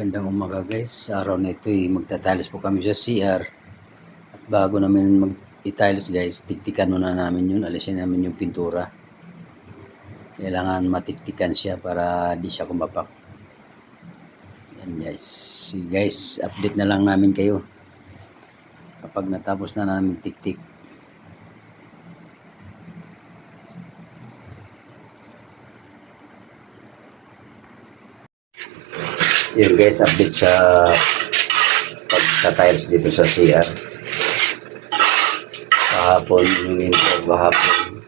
Gandang umaga guys. Sa araw na ito ay magtatalis po kami sa CR. At bago namin mag-italis guys, tiktikan muna namin yun. Alisin namin yung pintura. Kailangan matiktikan siya para di siya kumapak. Yan guys. Guys, update na lang namin kayo. Kapag natapos na namin tiktik. Yun guys, update sa pagka-tiles dito sa CR. Kahapon, yung intro kahapon.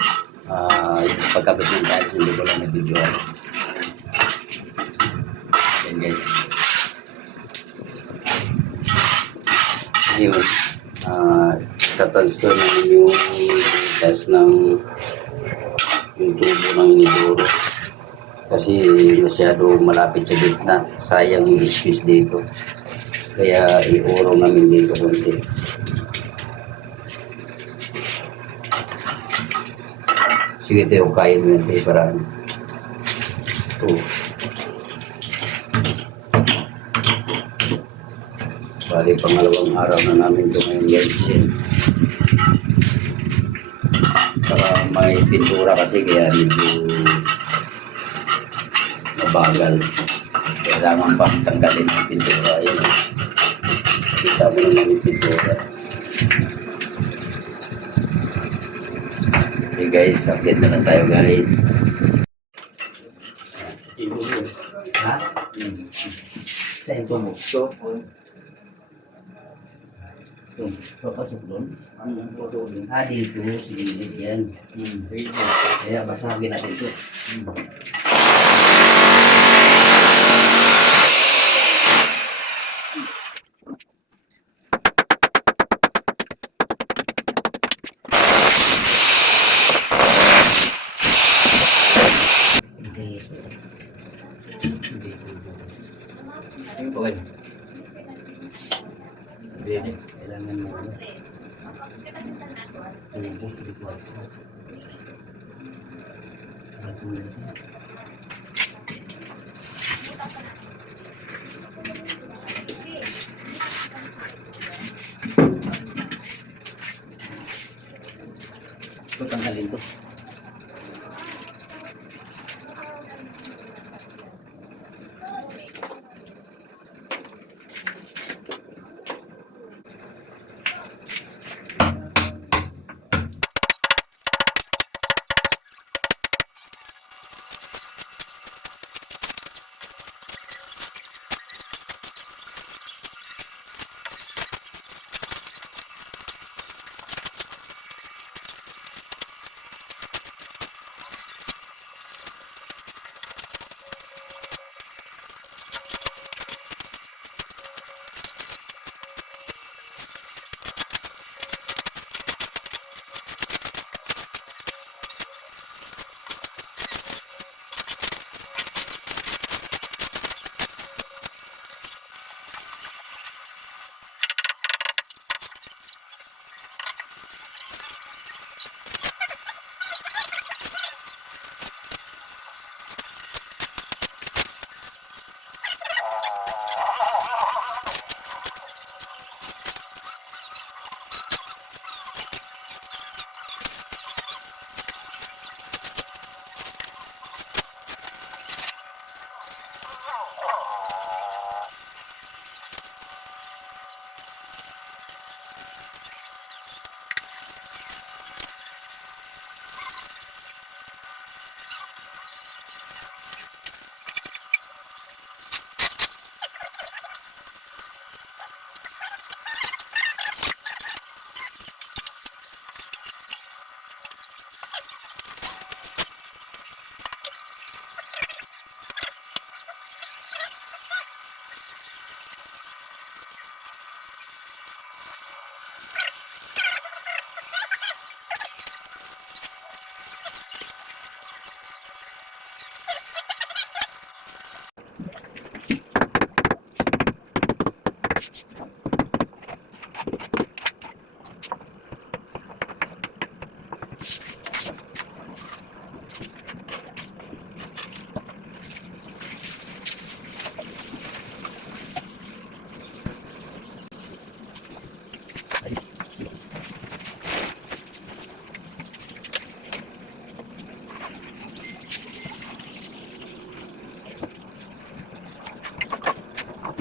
Ah, yung pagkabit ng tiles, hindi ko lang na-videoan. Yan guys. Ngayon, ah, tatransfer namin yung test ng yung tubo ng inidoro kasi masyado malapit sa gitna. Sayang yung space dito. Kaya iurong namin dito konti. Sige tayo, kaya mo yan tayo. Ito. Bali, pangalawang araw na namin ito ngayon guys. Para may pintura kasi kaya medyo mabagal. Kailangan pang tanggalin ang pintura. Ayun. Kita mo naman yung pintura. Okay guys, update na lang tayo guys. Ha? Hmm. Sa ito mo. So, So, papasok doon. Photo doon. Ah, dito. Sige, yan. Hmm. Kaya basagin natin ito. Hmm. Hindi. Hindi. Ayun po kayo. Hindi, hindi. Kailangan mo. ano. Ayun po, hindi po ako. Ano po yun? Ito, tanggalin to.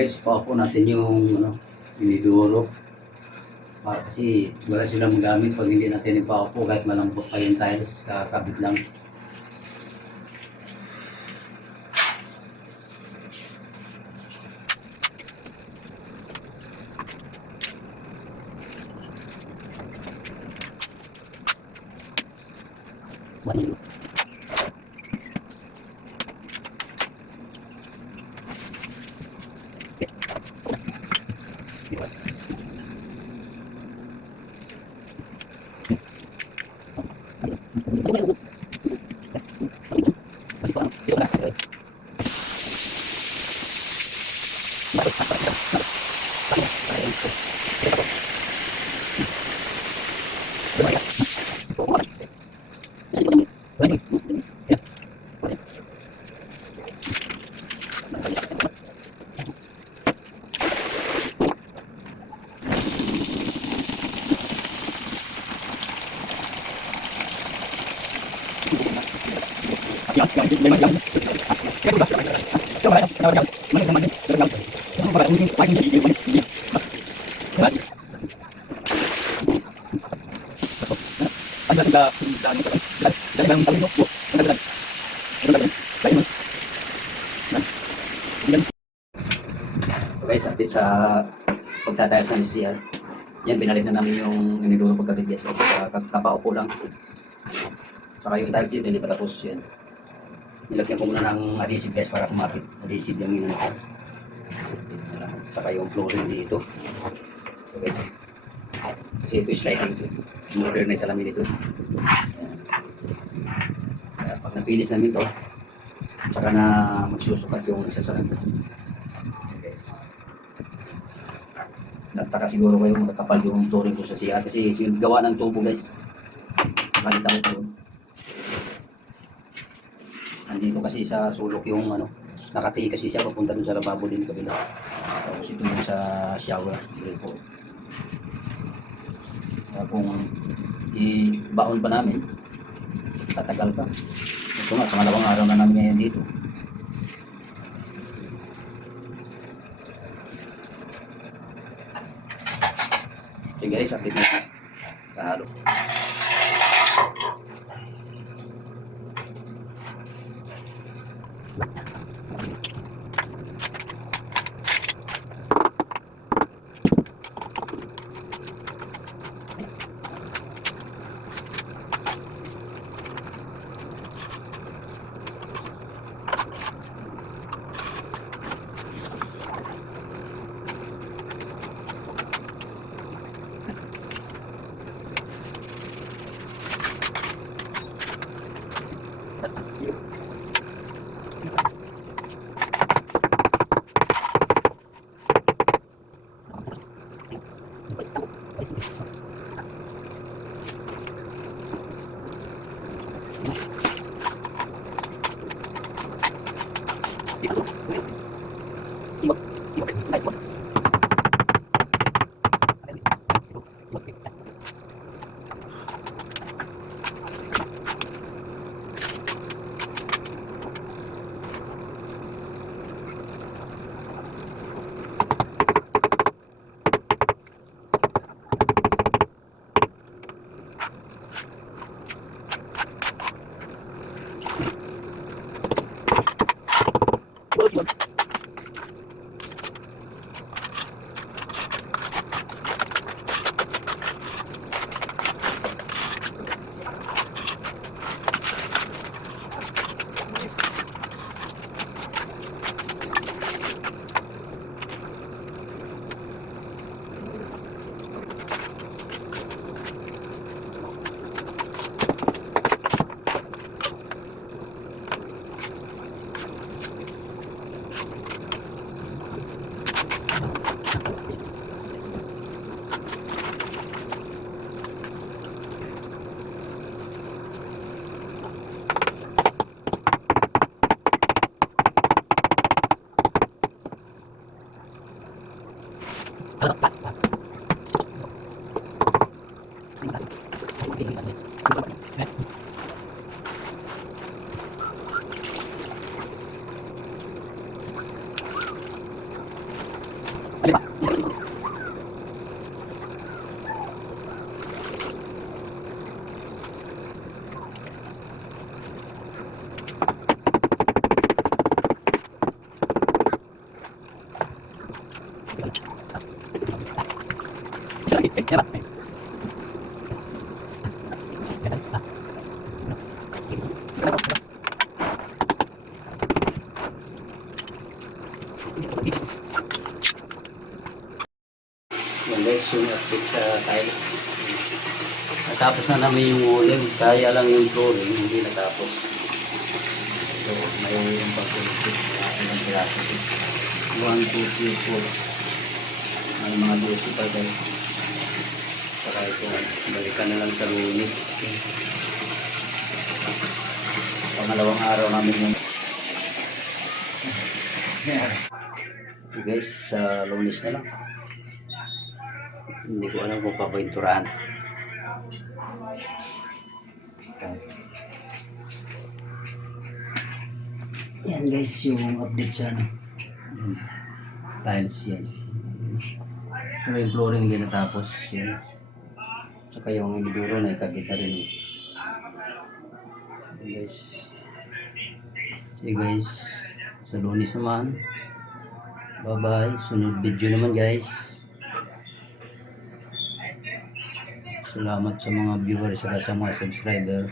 guys, paupo natin yung ano, iniduro. Para kasi wala silang magamit pag hindi natin ipaupo kahit malambot pa yung tiles, kakabit lang. So guys, update sa pagtatayas ng CR. Yan, binalit na namin yung iniduro pagkabit guys. So, kap- kapaupo lang. Saka yung tiles dito, hindi pa tapos yan. Nilagyan ko muna ng adhesive guys para kumapit. Adhesive yung inano ko. Saka yung flooring dito. So guys, kasi ito is sliding ito. Modernize sa lamin ito. Yan. Kaya pag napilis namin to, saka na magsusukat yung isasalan ko. Guys. Nagtaka siguro kayo magkakapal yung flooring ko sa CR kasi yung gawa ng tubo guys. Palitan ko to. Andito kasi sa sulok yung ano, nakati kasi siya papunta dun sa lababo din kabila. Tapos ito yung sa shower, grill po. Kaya kung i-baon pa namin, tatagal pa. Ito nga, pangalawang araw na namin ngayon dito. Sige guys, update na. Kahalo. Laknyak sa Thank you. Yung update sa tiles. Natapos na namin yung uling, kaya lang yung flooring, hindi natapos. So, may yung pagkulitip na ilang piraso. 1, 2, 3, 4. May mga 12 pa guys. Saka ito, balikan na lang sa lunis. Pangalawang araw namin yung Okay guys, sa lunis na lang. Hindi ko alam kung papinturahan. Yan guys, yung update sa ano. Yan. Tiles yan. Pero yung flooring hindi natapos. Yan. Tsaka yung ibiduro na ikagit na rin. Yan guys. Okay guys. Sa lunis naman. Bye bye. Sunod video naman guys. Salamat sa mga viewers at sa mga subscriber.